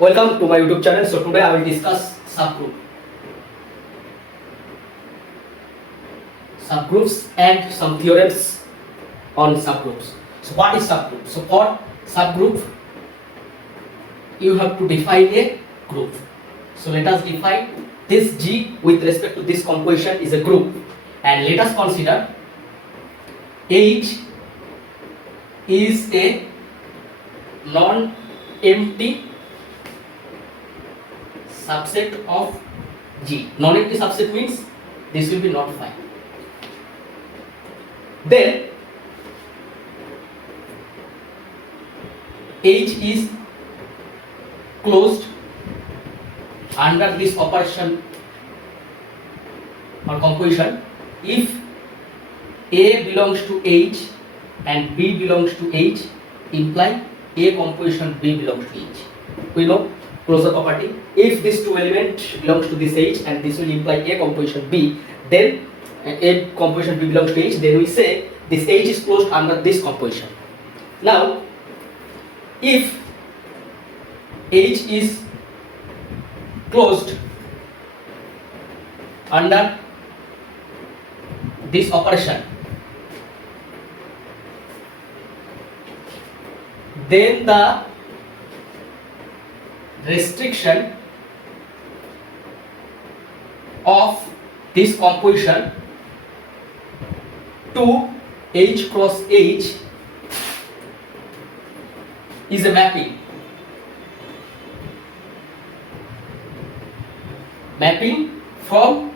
Welcome to my YouTube channel. So today I will discuss subgroups and some theorems on subgroups. So what is subgroup? So for subgroup you have to define a group. So let us define this G with respect to this composition is a group, and let us consider H is a non-empty subset of G. Non-empty subset means this will be not fine. Then H is closed under this operation or composition if A belongs to H and B belongs to H, imply A composition B belongs to H. We know closure property. If this two element belongs to this H and this will imply A composition B, then A composition B belongs to H, then we say this H is closed under this composition. Now if H is closed under this operation, then the restriction of this composition to H cross H is a mapping. Mapping from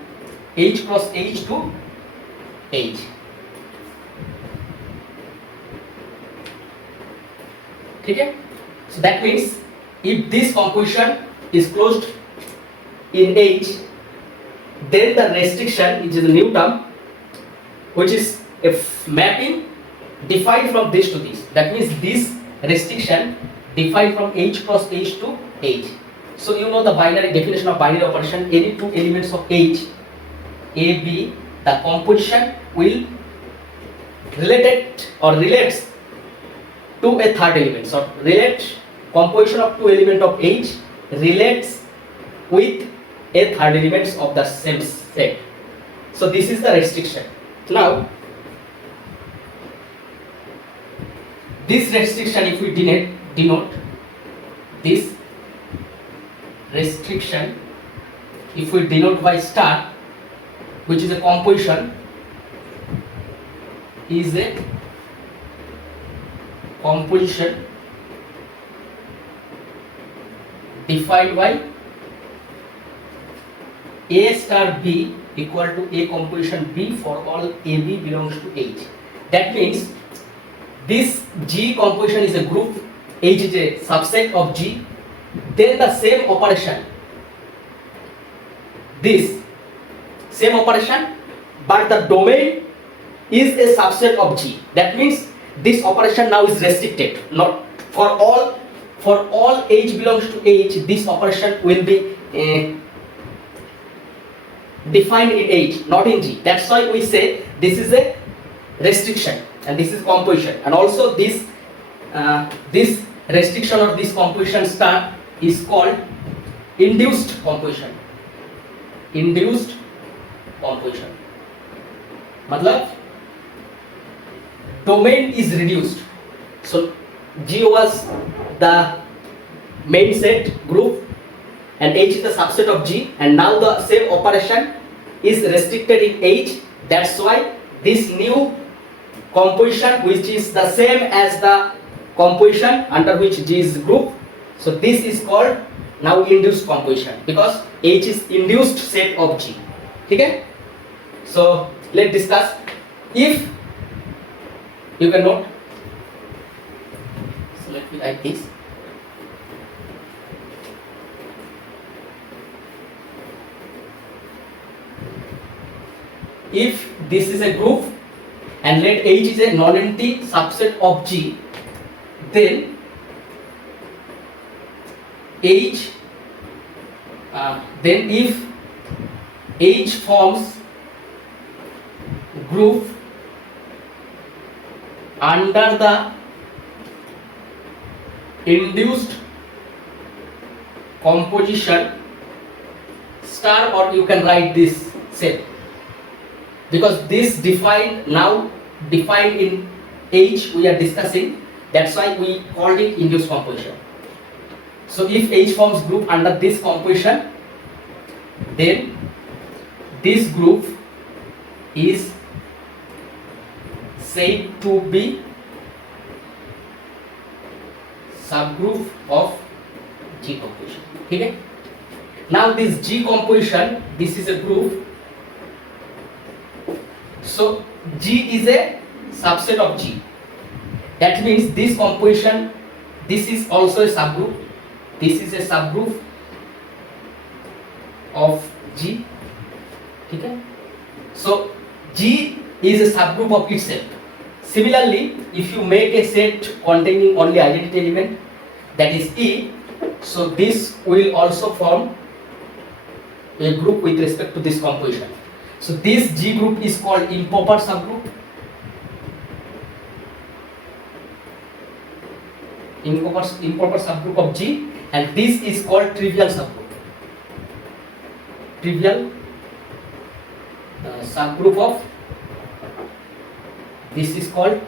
H cross H to H. Okay? So that means if this composition is closed in H, then the restriction, which is a new term, which is a mapping defined from this to this. That means this restriction defined from H cross H to H. So you know the binary definition of binary operation. Any two elements of H, A, B, the composition will relates to a third element. So composition of two element of H relates with a third elements of the same set. So this is the restriction. Now this restriction, if we denote this restriction, if we denote by star, which is a composition, is a composition defined by A star B equal to A composition B for all AB belongs to H. That means this G composition is a group, H is a subset of G, then the same operation, this same operation, but the domain is a subset of G. That means this operation now is restricted. Not for all H belongs to H, this operation will be defined in H, not in G. That's why we say this is a restriction and this is composition. And also this restriction or this composition star is called induced composition. Induced composition. Matlab domain is reduced. So G was the main set group and H is the subset of G, and now the same operation is restricted in H. That's why this new composition, which is the same as the composition under which G is group, so this is called now induced composition because H is induced set of G. Okay? So let's discuss. If you can note, so let me write this. If this is a group and let H is a non-empty subset of G, then H, then if H forms group under the induced composition star, or you can write this set, because this defined in H we are discussing, that's why we called it induced composition. So if H forms group under this composition, then this group is said to be subgroup of G composition. Okay? Now this G composition, this is a group. So G is a subset of G. That means this composition, this is also a subgroup. This is a subgroup of G. Okay? So G is a subgroup of itself. Similarly, if you make a set containing only identity element, that is E, so this will also form a group with respect to this composition. So this G group is called improper subgroup. Improper subgroup of G, and this is called trivial subgroup. Trivial subgroup of, this is called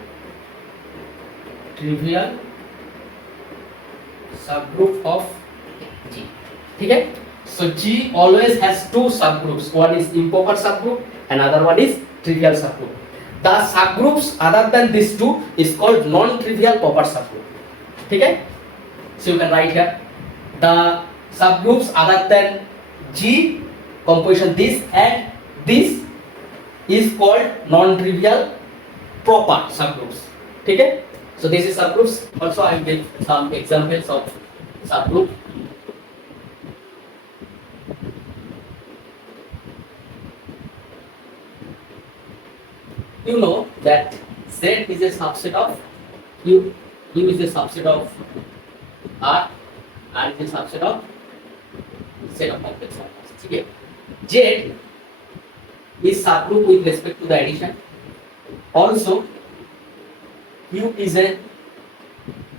trivial subgroup of G. Okay? So G always has two subgroups. One is improper subgroup, another one is trivial subgroup. The subgroups other than these two is called non-trivial proper subgroup. Okay? So you can write here the subgroups other than G composition, this and this is called non-trivial proper subgroups. Okay? So this is subgroups. Also I will give some examples of subgroup. You know that Z is a subset of Q, Q is a subset of R, R is a subset of set of complex numbers. Okay. Z is subgroup with respect to the addition. Also, Q is a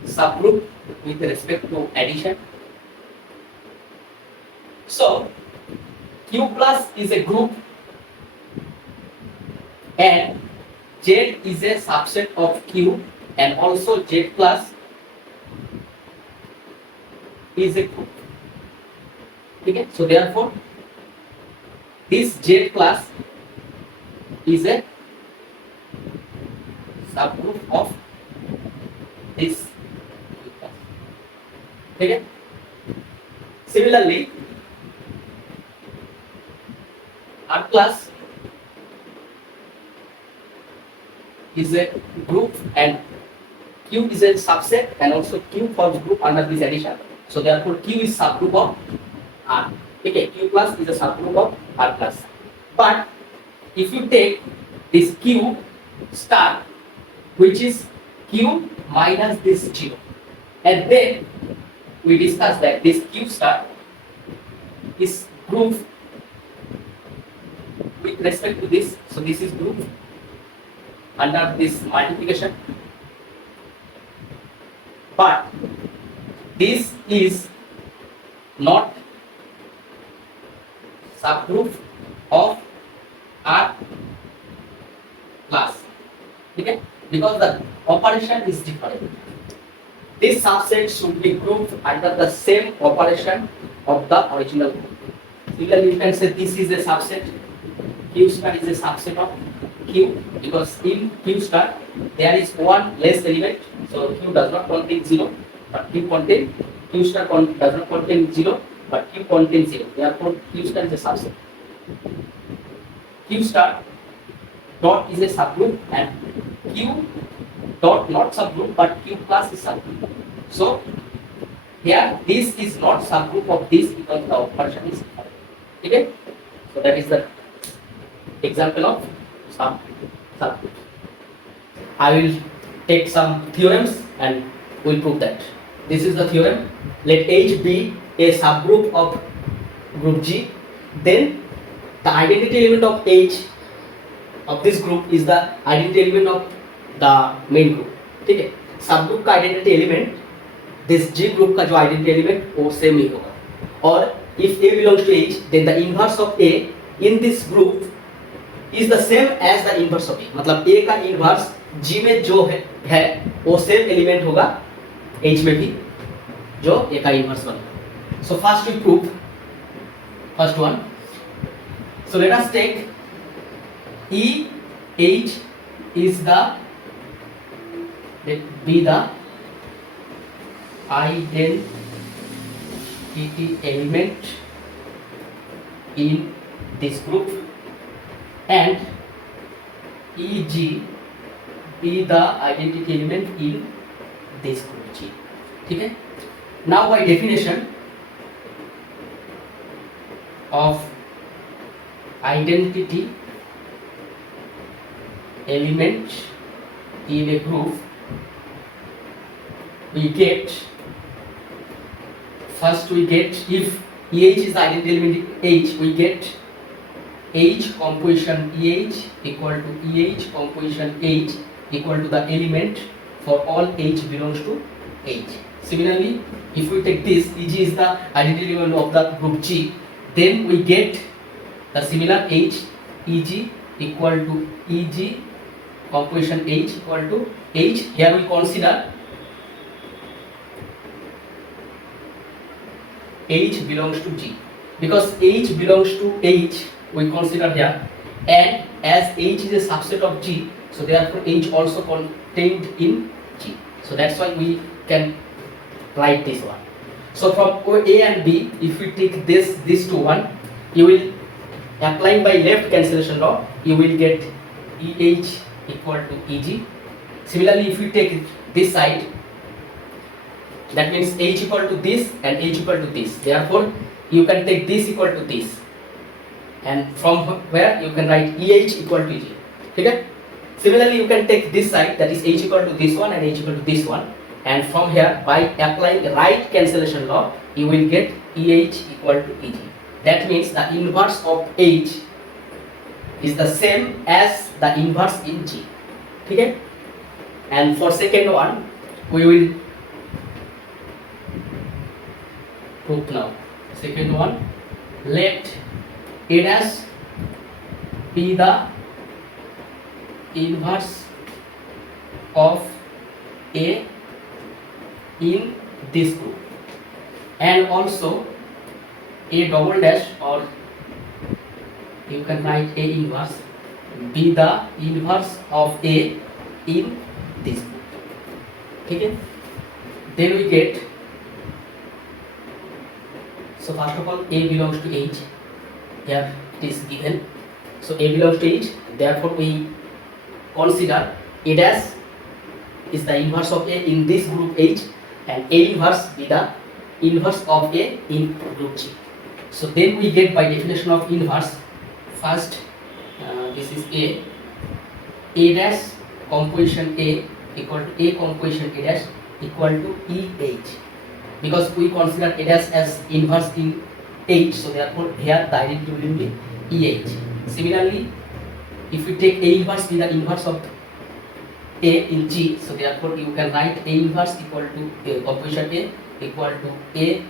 subgroup with respect to addition. So, Q plus is a group and Z is a subset of Q, and also Z plus is a group. Okay? So therefore, this Z plus is a subgroup of this Q plus. Okay? Similarly, R plus is a group and Q is a subset, and also Q forms group under this addition. So therefore Q is subgroup of R. Okay, Q plus is a subgroup of R plus. But if you take this Q star, which is Q minus this 0, and then we discuss that this Q star is group with respect to this. So this is group under this multiplication, but this is not subgroup of R plus. Okay? Because the operation is different. This subset should be grouped under the same operation of the original group. Similarly, you can say this is a subset, Q star is a subset of Q, because in Q star there is one less element, so Q does not contain 0, but Q star does not contain 0, but Q contains 0. Therefore, Q star is a subset. Q star dot is a subgroup, and Q dot not subgroup, but Q plus is subgroup. So here this is not subgroup of this because the operation is different. Okay? So that is the example of subgroup. I will take some theorems and we'll prove that. This is the theorem. Let H be a subgroup of group G. Then the identity element of H of this group is the identity element of the main group. ठीक है? Subgroup का identity element this G group का जो identity element वो same ही होगा. or if A belongs to H, then the inverse of A in this group is the same as the inverse of A. मतलब A का inverse G में जो है वो same element होगा H में भी जो A का inverse बनेगा. So first we prove first one. So let us take E H is the, let be the identity element in this group and EG be the identity element in this group G. ठीक है. Now by definition of identity element in a group, we get, first we get, if EH is the identity element in H, we get H composition EH equal to EH composition H equal to the element for all H belongs to H. Similarly, if we take this, EG is the identity element of the group G, then we get the similar H, EG equal to EG composition H equal to H. Here we consider H belongs to G, because H belongs to H we consider here, and as H is a subset of G, so therefore H also contained in G. So that's why we can write this one. So from A and B, if we take this to one, you will, applying by left cancellation law, you will get EH equal to EG. Similarly, if we take this side, that means H equal to this and H equal to this. Therefore, you can take this equal to this, and from where you can write EH equal to EG. Okay? Similarly, you can take this side, that is H equal to this one and H equal to this one, and from here, by applying right cancellation law, you will get EH equal to EG. That means the inverse of H is the same as the inverse in G. Okay? And for second one, we will prove now. Second one, let A dash be the inverse of A in this group, and also A double dash, or you can write A inverse, be the inverse of A in this group. Okay? Then we get, so first of all A belongs to H, here it is given, so A belongs to H, therefore we consider A dash is the inverse of A in this group H, and A inverse be the inverse of A in group G. So then we get, by definition of inverse, first this is A dash composition A equal to A composition A dash equal to EH, because we consider A dash as inverse in H, so therefore here the identity will be EH. Similarly, if we take A inverse be the inverse of A in G, so therefore you can write A inverse equal to A composition A equal to A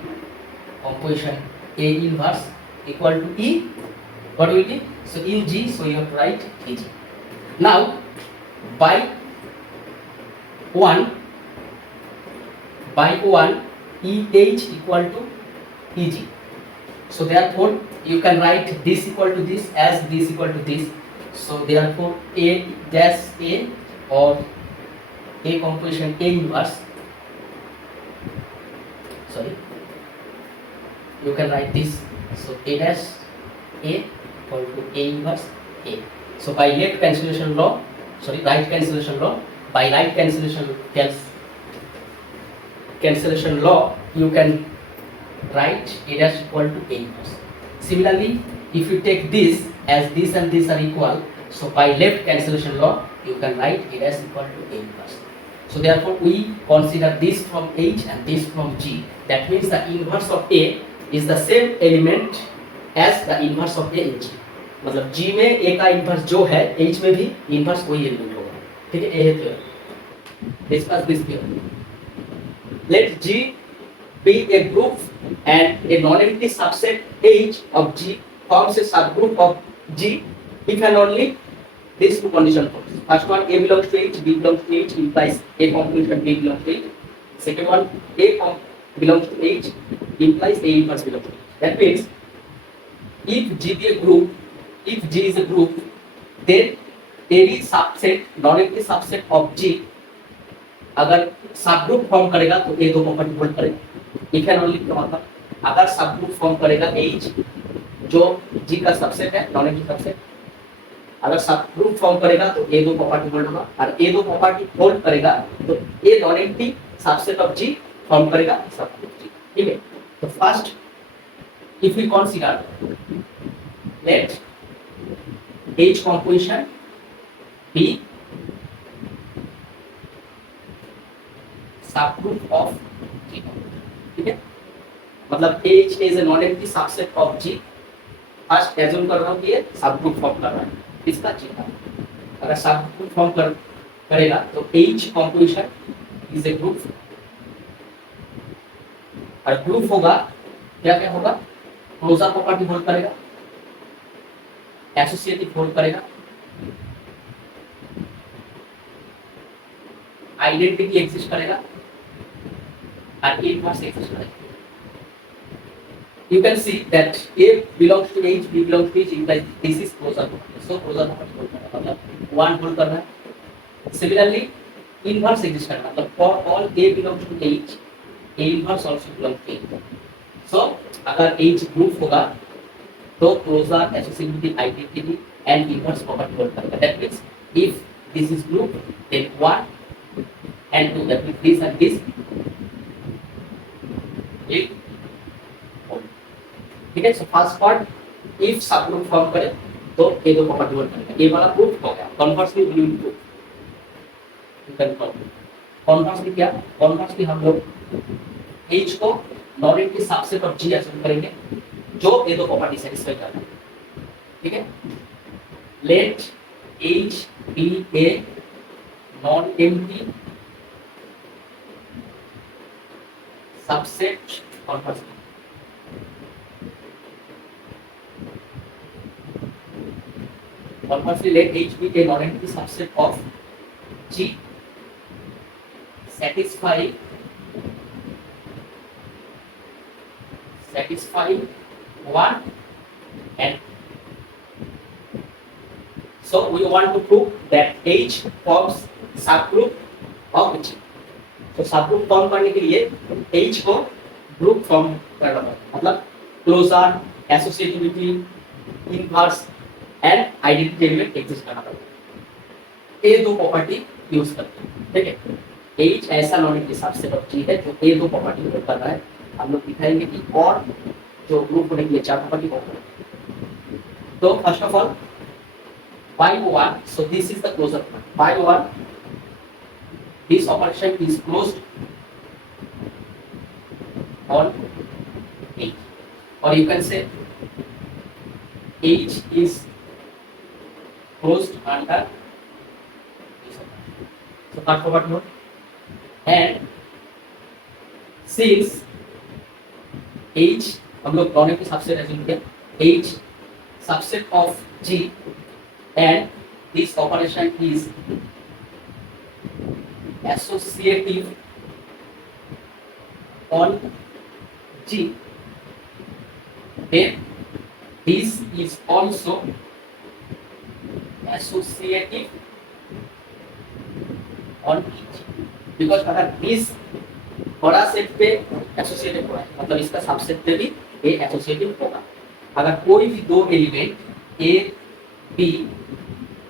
composition A inverse equal to E. What will be? So in G, so you have to write EG. Now by 1 EH equal to EG. So therefore you can write this equal to this as this equal to this. So therefore A dash A, or A composition A inverse, sorry, you can write this. So A dash A equal to A inverse A. So by left cancellation law, sorry, right cancellation law, by right cancellation law, you can write A dash equal to A inverse. Similarly, if you take this as this and this are equal, so by left cancellation law, you can write A dash equal to A inverse. So therefore we consider this from H and this from G. That means the inverse of A is the same element as the inverse of A in G. मतलब G में A का inverse जो है, H में भी inverse वही element होगा. ठीक है, A है theorem. Discuss this theorem. Let G be a group and a non-empty subset H of G forms a subgroup of G if and only these two conditions holds. First one, A belongs to H, B belongs to H implies A component B belongs to H. Second one, belongs to H implies A inverse belongs to H. That means if G be a group, if G is a group, then any subset, non-empty subset of G अगर सब group form करेगा तो ए दो property hold करेगा if and only मतलब अगर सब group form करेगा एच जो जी का सबसेट है नॉन एम्प्टी सबसेट अगर सब ग्रुप फॉर्म करेगा तो ए दो प्रॉपर्टी होल्ड होगा और ए दो प्रॉपर्टी होल्ड करेगा तो a non empty subset of G form करेगा सब ग्रुप जी ठीक है तो first if we consider let H composition be subgroup of G ठीक है मतलब H is a non-empty subset of G first assume कर रहा हूँ कि ये सबग्रुप फॉर्म कर रहा है इसका G का अगर सबग्रुप फॉर्म करेगा तो H composition is a group और ग्रुप होगा क्या क्या होगा क्लोजर प्रॉपर्टी होल्ड करेगा एसोसिएटिव होल्ड करेगा आइडेंटिटी एग्जिस्ट करेगा and inverse exists correct. You can see that A belongs to H, B belongs to H implies this is closure property. So closure property hold करना मतलब one hold करना है. Similarly, inverse exists करना मतलब for all A belongs to H, A inverse also belongs to H. So अगर H group होगा तो closure, associativity, identity and inverse property hold करेगा. That means if this is group, then one and two. That means this and this. ठीक है so first part if subgroup form करे तो ए दो property hold करेगा ए वाला प्रूफ हो गया conversely we will proof conversely क्या कन्वर्सली हम लोग एच को non empty subset of G assume करेंगे जो ए दो प्रॉपर्टी सेटिस्फाई करता है ठीक है let H be a non empty subset conversely let H be a non-empty subset of G satisfy one and so we want to prove that H forms subgroup of G तो subgroup form करने के लिए H को group form करना पड़ेगा मतलब closure associativity inverse and identity element exist करना पड़ेगा ये दो प्रॉपर्टी यूज करते हैं ठीक है H ऐसा non empty subset of G है जो ये दो प्रॉपर्टी यूज कर रहा है हम लोग दिखाएंगे कि और जो ग्रुप होने के लिए चार प्रॉपर्टी होगा तो first of all y1 so this is the closure y1 this operation is closed on H or you can say H is closed under this operation. So part forward note and since H हम लोग non empty subset assume किया H subset of G and this operation is associative on G then this is also associative on H because अगर this बड़ा set पे associative हुआ है मतलब इसका सबसेट पे भी ये एसोसिएटिव होगा अगर कोई भी दो एलिमेंट A B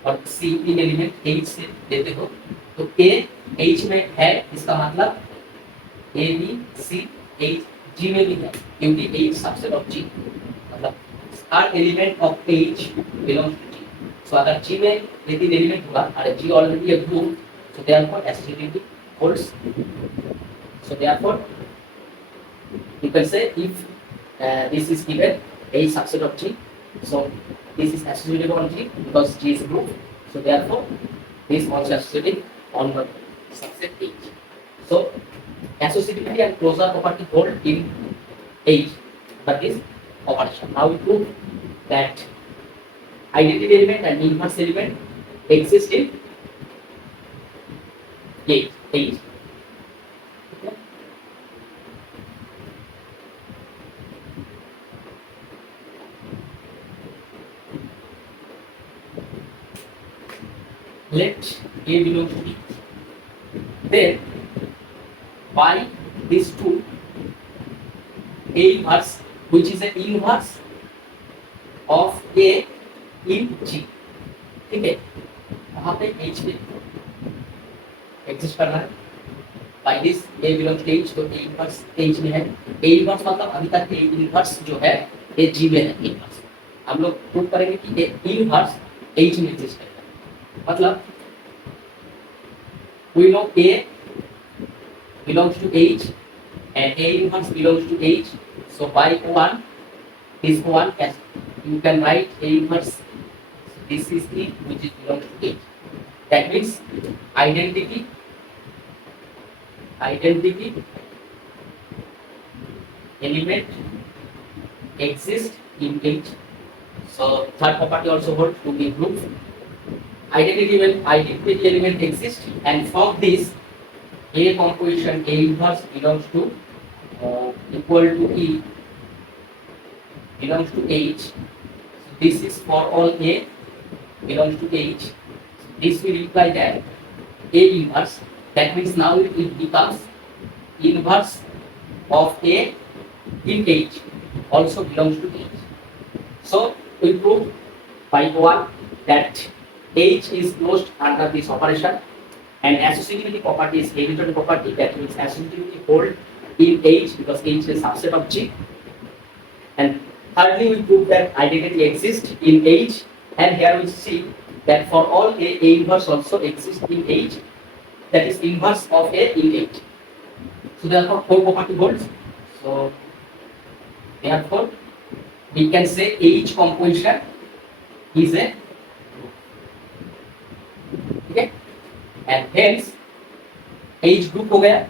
और C तीन एलिमेंट H से देते हो तो A H में है इसका मतलब A B C H G में भी है क्योंकि H सबसेट ऑफ G मतलब हर element of H belongs to G so अगर G में ये तीन एलिमेंट होगा और G already a group so therefore associativity holds so therefore you can say if this is given A subset of G so this is associative on G because G is a group so therefore this also associative on the subset H so associativity and closure property hold in H, that is operation. Now we prove that identity element and inverse element exist in H. Let A belong to B. Then by these two A inverse, which is an inverse of A in G. ठीक है, वहाँ पे H में exist करना है. By this A belongs to H, तो A inverse H में है. A इनवर्स मतलब अभी तक A इनवर्स जो है ये G में है इनवर्स. हम लोग प्रूव करेंगे कि A इनवर्स H में एग्जिस्ट करता है. मतलब we know A belongs to H and A inverse belongs to H. So by one, this one you can write A inverse. This is E, which is belongs to H. That means identity element exists in H. So third property also holds to be proved. Identity element exists, and from this A composition A inverse belongs to equal to E belongs to H. So this is for all A belongs to H. This will imply that A inverse, that means now it becomes inverse of A in H also belongs to H. So we prove by one that H is closed under this operation, and associativity property is hereditary property. That means associativity hold in H because H is a subset of G. And thirdly, we prove that identity exists in H, and here we see that for all A inverse also exists in H, that is inverse of A in H. So therefore, four property holds. So therefore, we can say H composition is a okay, and hence H group हो गया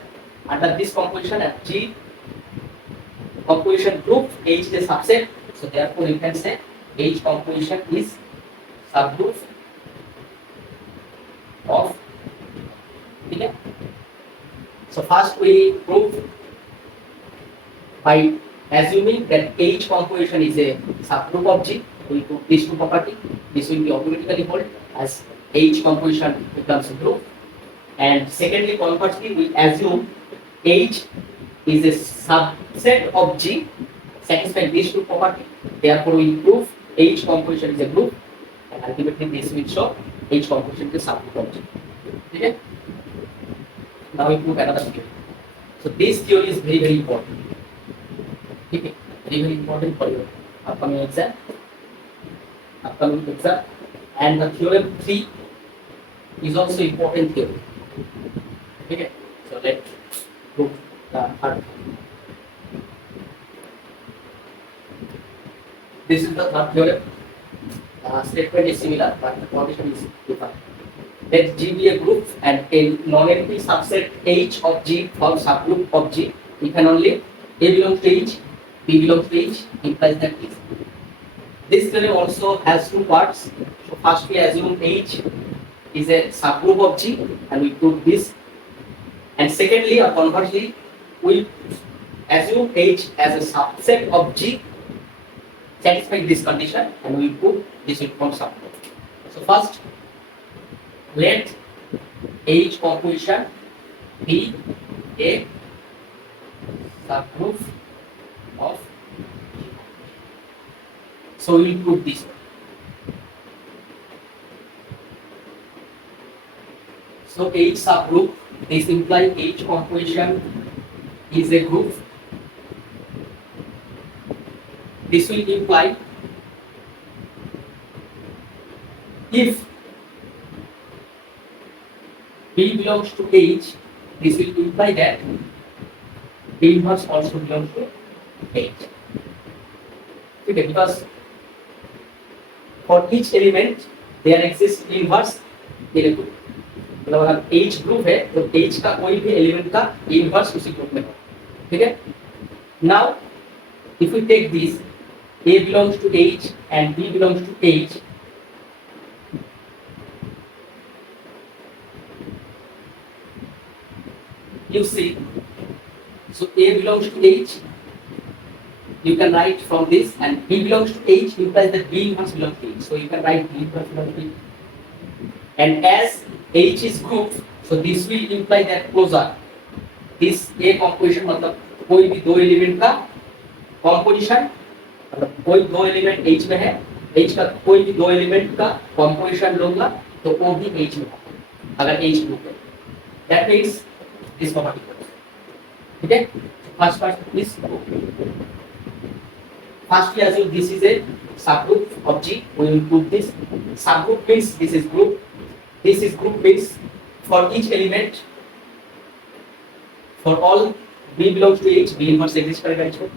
under this composition, and G composition group H is a subset. So therefore you can say H composition is subgroup of. Okay. So first we prove by assuming that H composition is a subgroup of G. We prove these two property. This will be automatically hold as H composition becomes a group. And secondly, conversely, we assume H is a subset of G, satisfying these two property. Therefore, we prove H composition is a group, and ultimately this will show H composition is a subgroup of G. Okay? Now we prove another theory. So this theory is very important. Okay? Very important for your upcoming exam. And the theorem 3 is also important theory. Okay, so let's prove the third. This is the third theorem. Statement is similar, but the condition is different. Let G be a group and a non-empty subset H of G forms subgroup of G. We can only A belongs to H, B belongs to H, implies that this theorem also has two parts. So first we assume H is a subgroup of G, and we prove this. And secondly, or conversely, we assume H as a subset of G, satisfying this condition, and we prove this will form subgroup. So first, let H composition be a subgroup of G. So we will prove this one. So H subgroup, this implies H composition is a group. This will imply if B belongs to H, this will imply that B inverse also belongs to H. Okay, because for each element there exists inverse in a group. मतलब अगर H group है तो H का कोई भी element का inverse उसी group में हो, ठीक है। Now if we take this A belongs to H and B belongs to H, you see, so A belongs to H, you can write from this, and B belongs to H implies that B must belong to H, so you can write B must belong to H. And as H is grouped, so this will imply that closure, this A composition मतलब कोई भी दो element का composition, मतलब कोई दो element H में है, H का कोई भी दो एलिमेंट का कॉम्पोजिशन लूंगा तो वो भी H में होगा अगर H ग्रुप है, दैट मींस दिस प्रॉपर्टी, ठीक है। First part please, first we assume this is a subgroup of G, we will prove this. Subgroup means this is group, this is group means for each element, for all B belongs to H, B inverse exists करेगा।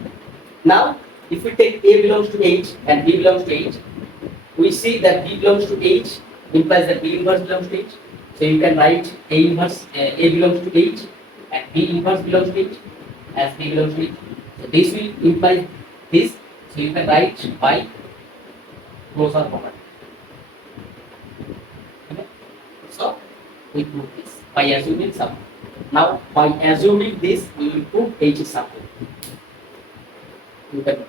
Now if we take A belongs to H and B belongs to H, we see that B belongs to H implies that B inverse belongs to H, so you can write A inverse A belongs to H and B inverse belongs to H as B belongs to H, so this will imply this, so you can write by closure property, okay? So we prove this by assuming some. Now by assuming this we will prove H is subgroup. You can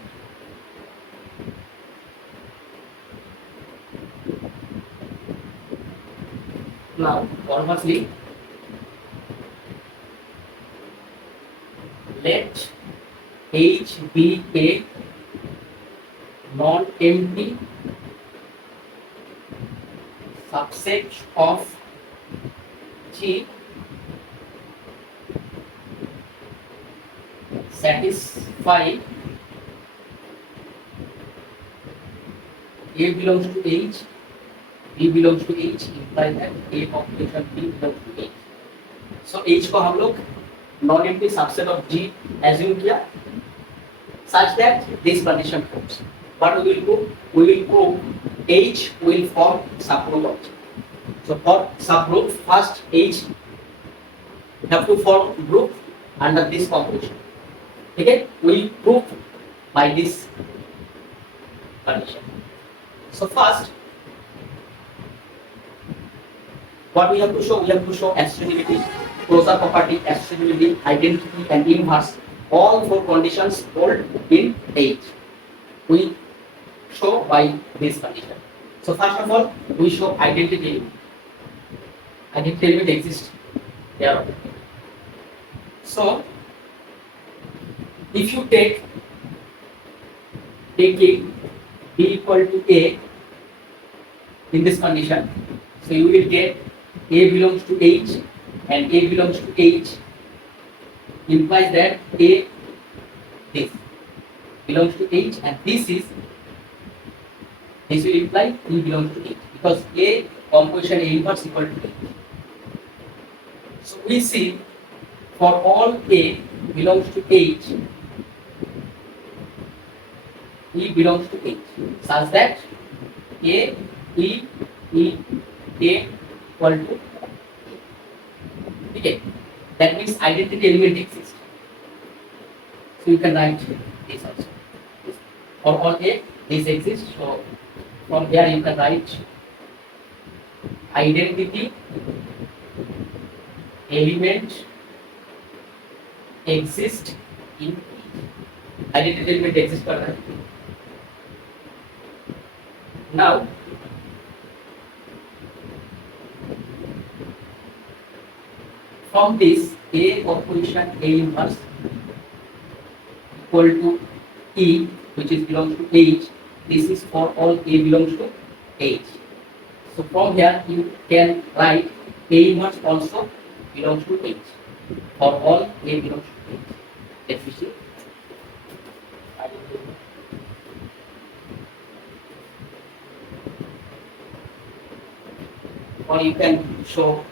now conversely let H be a non-empty subset of G satisfy A belongs to H, B belongs to H, implies that A population B belongs to H. So H को हम लोग non-empty subset of G assume किया, such that this condition holds. What we will prove? We will prove H will form subgroup of G. So for subgroup, first H have to form group under this composition. Okay, we will prove by this condition. So first, what we have to show? We have to show associativity, closure property, associativity, identity, and inverse. All four conditions hold in H. We show by this condition. So first of all, we show identity element. Identity element exists there. So if you take it B equal to A in this condition, so you will get A belongs to H and A belongs to H implies that A this belongs to H and this will imply E belongs to H because A composition A inverse equal to H. So we see for all A belongs to H, E belongs to H, such that A, E, A equal to. Okay, that means identity element exists. So you can write this also. For all A, this exists. So from here you can write identity element exist in E. Identity element exists कर रहा है. Now from this A opposition A inverse equal to E, which is belongs to H. This is for all A belongs to H. So from here you can write A inverse also belongs to H. For all A belongs to H. Let me see. Or you can show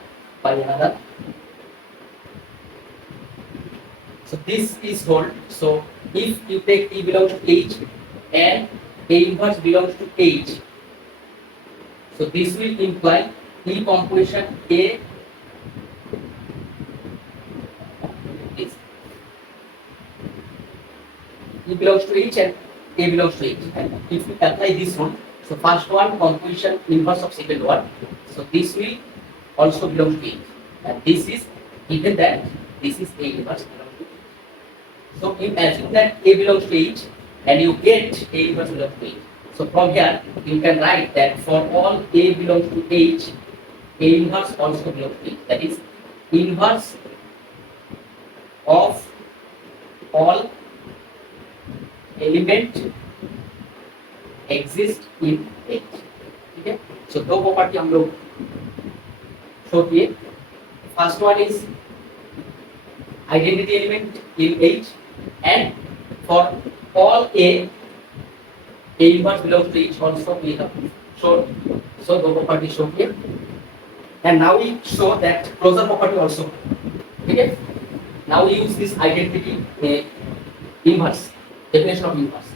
by another. So this is hold. So if you take E belongs to H and A inverse belongs to H, so this will imply E composition A E belongs to H and A belongs to H. And if we apply this rule, so first one composition inverse of second one, so this will also belong to H. And this is given that this is A inverse belongs to H. So you assume that A belongs to H and you get A inverse belongs to H. So from here you can write that for all A belongs to H, A inverse also belongs to H. That is inverse of all element exist in H. ठीक है? So दो property हम लोग show किए. First one is identity element in H, and for all A inverse belongs to H also we have shown. So दो property show किए. And now we show that closure property also. Okay? Now we use this identity inverse, definition of inverse.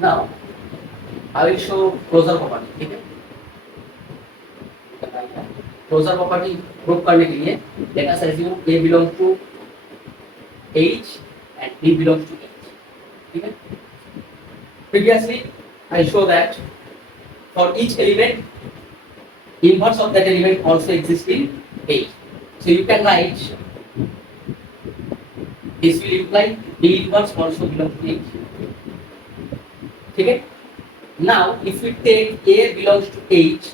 Now I will show closure property. ठीक है? Closure property prove करने के लिए let us assume A belongs to H and B belongs to H. ठीक है? Previously, I show that for each element, inverse of that element also exists in H. So you can write this will imply B inverse also belongs to H. Okay? Now, if we take A belongs to H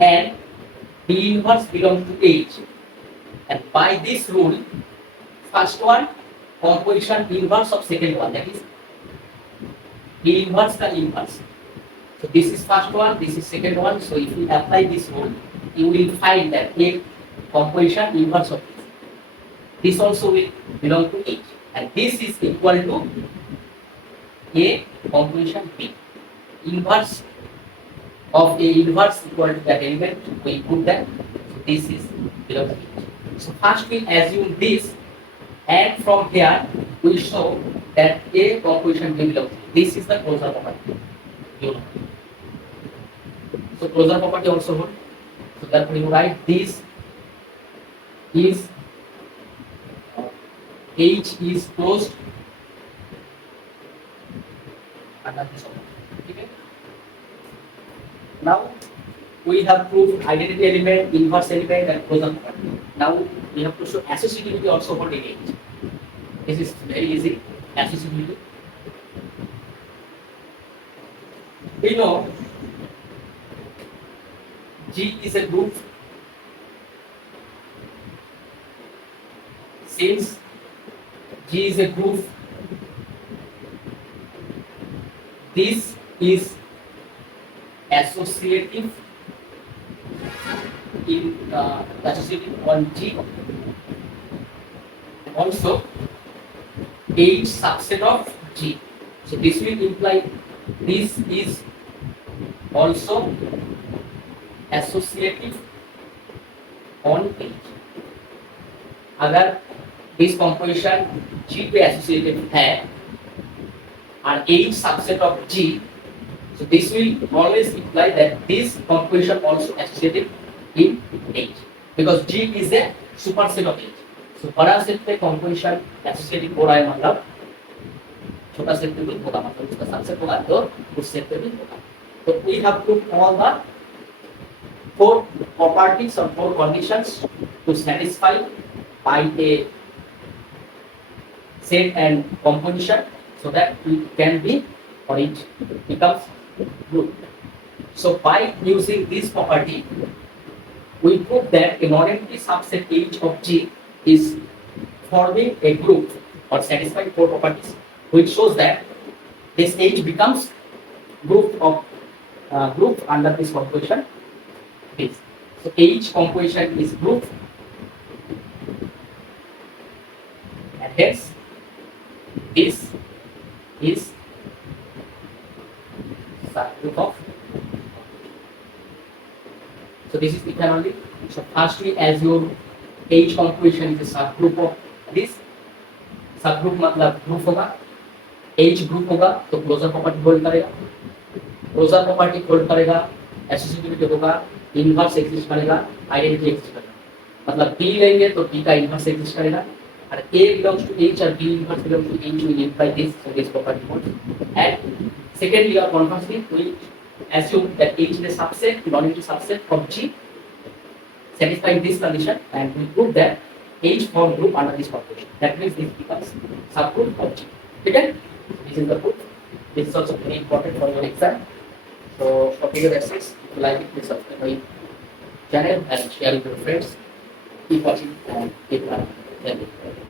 and B inverse belongs to H, and by this rule, first one composition inverse of second one, that is B inverse the inverse. So this is first one, this is second one. So if you apply this rule, you will find that A composition inverse of this. This also will belong to H, and this is equal to A composition B. Inverse of A inverse equal to that element. We put that. So this is belong to H. So first we assume this, and from here we show that A composition B belongs to. This is the closure property. So closure property also hold. So therefore you write this is H is closed under this property. Okay? Now we have proved identity element, inverse element, and closure property. Now we have to show associativity also for H. This is very easy. Associativity. We know G is a group. Since G is a group, this is associative in associative on G. Also, H subset of G. So this will imply this is also associative on H. अगर इस composition G पे associative है and H subset of G, so this will always imply that this composition also associative in H, because G is a superset of H. So बड़ा set पे composition associative हो रहा है मतलब छोटा set पे भी होगा, मतलब उसका सबसेट होगा तो उस सेट पे भी होगा. So we have proved all the four properties or four conditions to satisfy by a set and composition, so that it can be or it becomes group. So by using this property, we prove that a non-empty subset H of G is forming a group or satisfying four properties, which shows that this H becomes group of group under this composition. So H composition is group, and hence this is subgroup of. So this is equal only. So firstly, as your H composition is a subgroup of this, subgroup मतलब group होगा, H group होगा तो closure property hold करेगा, closure property hold करेगा, associativity होगा, inverse exist करेगा, identity exist करेगा. मतलब B लेंगे तो B का इनवर्स एग्जिस्ट करेगा और A belongs to H और B inverse belongs to H will imply this, so this property holds. And secondly or conversely, we assume that H is a subset, non-negative subset of G, satisfying this condition, and we prove that H form group under this proposition. That means this becomes subgroup of G. Okay? This is the proof. This is also very important for your exam. So, for your essays, if you like it, please subscribe my channel and share with your friends. Keep watching and keep learning. Thank you.